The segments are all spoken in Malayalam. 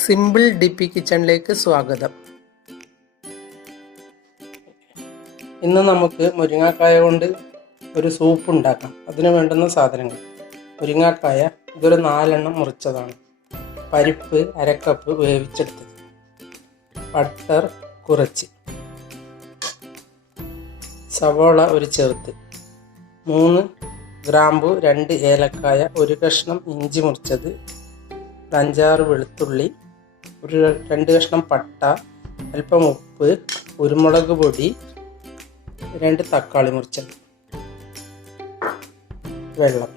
സിമ്പിൾ ഡിപ്പി കിച്ചണിലേക്ക് സ്വാഗതം. ഇന്ന് നമുക്ക് മുരിങ്ങാക്കായ കൊണ്ട് ഒരു സൂപ്പ് ഉണ്ടാക്കാം. അതിന് വേണ്ടുന്ന സാധനങ്ങൾ: മുരിങ്ങാക്കായ, ഇതൊരു 4 എണ്ണം മുറിച്ചതാണ്. പരിപ്പ് 1/2 കപ്പ് വേവിച്ചെടുത്തത്, ബട്ടർ കുറച്ച്, സവോള ഒരു ചെറുത്ത്, 3 ഗ്രാമ്പു, 2 ഏലക്കായ, 1 കഷ്ണം ഇഞ്ചി മുറിച്ചത്, 5-6 വെളുത്തുള്ളി, 2 കഷ്ണം പട്ട, അല്പം ഉപ്പ്, കുരുമുളക് പൊടി, 2 തക്കാളി മുറിച്ചത്, വെള്ളം.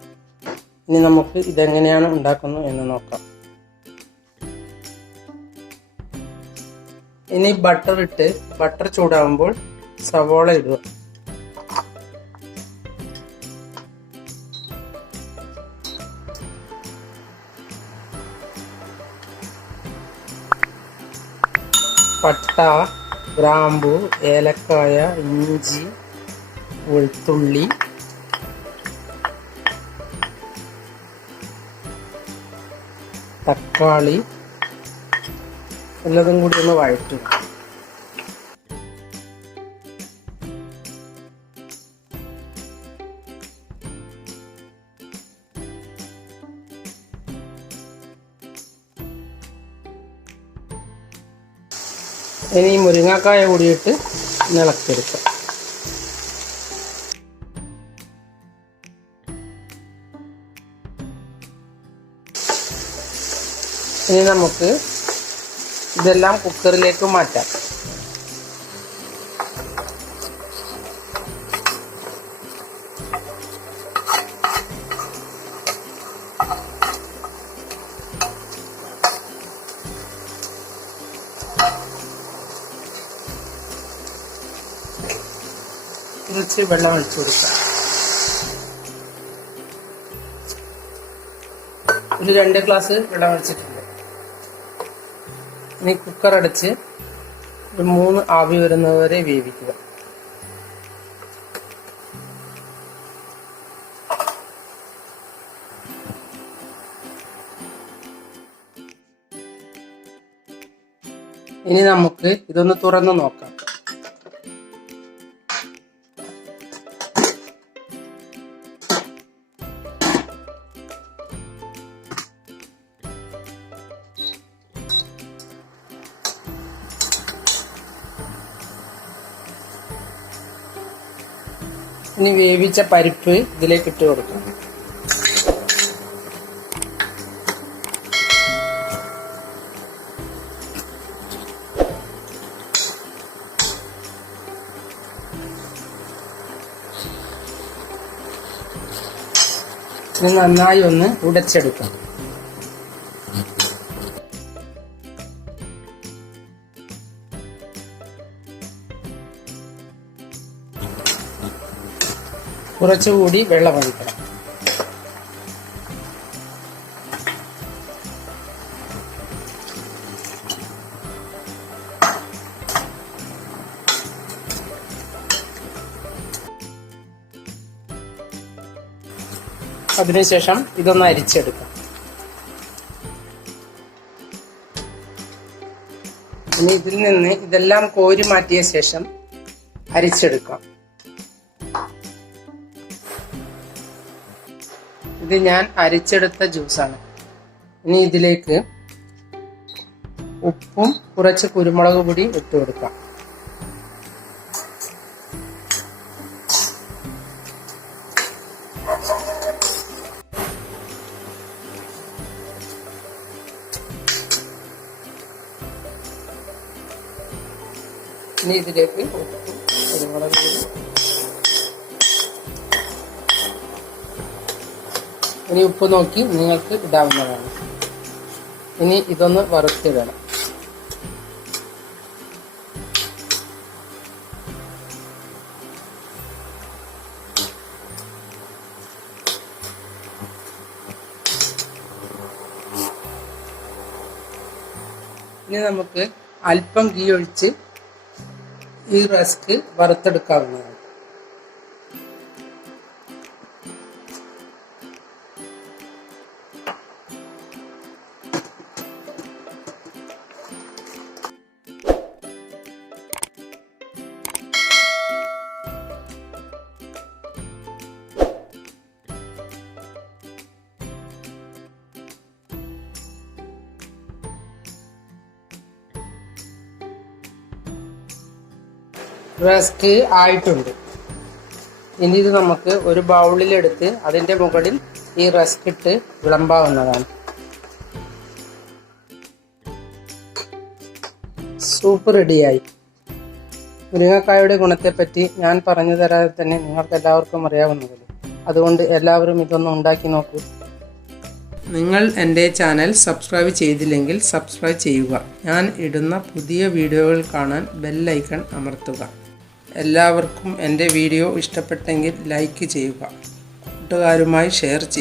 ഇനി നമുക്ക് ഇതെങ്ങനെയാണ് ഉണ്ടാക്കുന്നത് എന്ന് നോക്കാം. ഇനി ബട്ടർ ചൂടാകുമ്പോൾ സവോള ഇടുക. പട്ട, ഗ്രാമ്പു, ഏലക്കായ, ഇഞ്ചി, വെളുത്തുള്ളി, തക്കാളി എല്ലാതും കൂടി ഒന്ന് വഴറ്റുക. ഇനി മുരിങ്ങാക്കായ കൂടിയിട്ട് ഇളക്കിയെടുക്കാം. ഇനി നമുക്ക് ഇതെല്ലാം കുക്കറിലേക്ക് മാറ്റാം. കുറച്ച് വെള്ളം ഒഴിച്ചു കൊടുക്കാം. ഒരു 2 ഗ്ലാസ് വെള്ളം ഒഴിച്ചിട്ടുണ്ട്. ഇനി കുക്കർ അടച്ച് ഒരു 3 ആവി വരുന്നത് വരെ വേവിക്കുക. ഇനി നമുക്ക് ഇതൊന്ന് തുറന്നു നോക്കാം. ഇനി വേവിച്ച പരിപ്പ് ഇതിലേക്ക് ഇട്ട് കൊടുക്കാം. ഇനി നന്നായി ഒന്ന് ഉടച്ചെടുക്കാം. കുറച്ചുകൂടി വെള്ളം ഒഴിക്കണം. അതിനുശേഷം ഇതൊന്ന് അരിച്ചെടുക്കാം. ഇനി ഇതിൽ നിന്ന് ഇതെല്ലാം കോരി മാറ്റിയ ശേഷം അരിച്ചെടുക്കാം. ഇത് ഞാൻ അരിച്ചെടുത്ത ജ്യൂസാണ്. ഇനി ഇതിലേക്ക് ഉപ്പും കുറച്ച് കുരുമുളക് പൊടി ഇട്ട് കൊടുക്കാം. ഇനി ഇതിലേക്ക് ഉപ്പും കുരുമുളക് പൊടി, ഇനി ഉപ്പ് നോക്കി നിങ്ങൾക്ക് ഇടാവുന്നതാണ്. ഇനി ഇതൊന്ന് വറുത്തിടണം. ഇനി നമുക്ക് അല്പം ഗീ ഒഴിച്ച് ഈ റസ്ക് വറുത്തെടുക്കാവുന്നതാണ്. റസ്ക് ആയിട്ടുണ്ട്. ഇനി ഇത് നമുക്ക് ഒരു ബൗളിലെടുത്ത് അതിൻ്റെ മുകളിൽ ഈ റസ്ക് ഇട്ട് വിളമ്പാവുന്നതാണ്. സൂപ്പ് റെഡിയായി. മുരിങ്ങക്കായയുടെ ഗുണത്തെപ്പറ്റി ഞാൻ പറഞ്ഞു തരാതെ തന്നെ നിങ്ങൾക്ക് എല്ലാവർക്കും അറിയാവുന്നതല്ലേ. അതുകൊണ്ട് എല്ലാവരും ഇതൊന്ന് ഉണ്ടാക്കി നോക്കൂ. നിങ്ങൾ എൻ്റെ ചാനൽ സബ്സ്ക്രൈബ് ചെയ്തില്ലെങ്കിൽ സബ്സ്ക്രൈബ് ചെയ്യുക. ഞാൻ ഇടുന്ന പുതിയ വീഡിയോകൾ കാണാൻ ബെൽ ഐക്കൺ അമർത്തുക. എല്ലാവർക്കും എൻ്റെ വീഡിയോ ഇഷ്ടപ്പെട്ടെങ്കിൽ ലൈക്ക് ചെയ്യുക. കൂട്ടുകാരുമായി ഷെയർ ചെയ്യുക.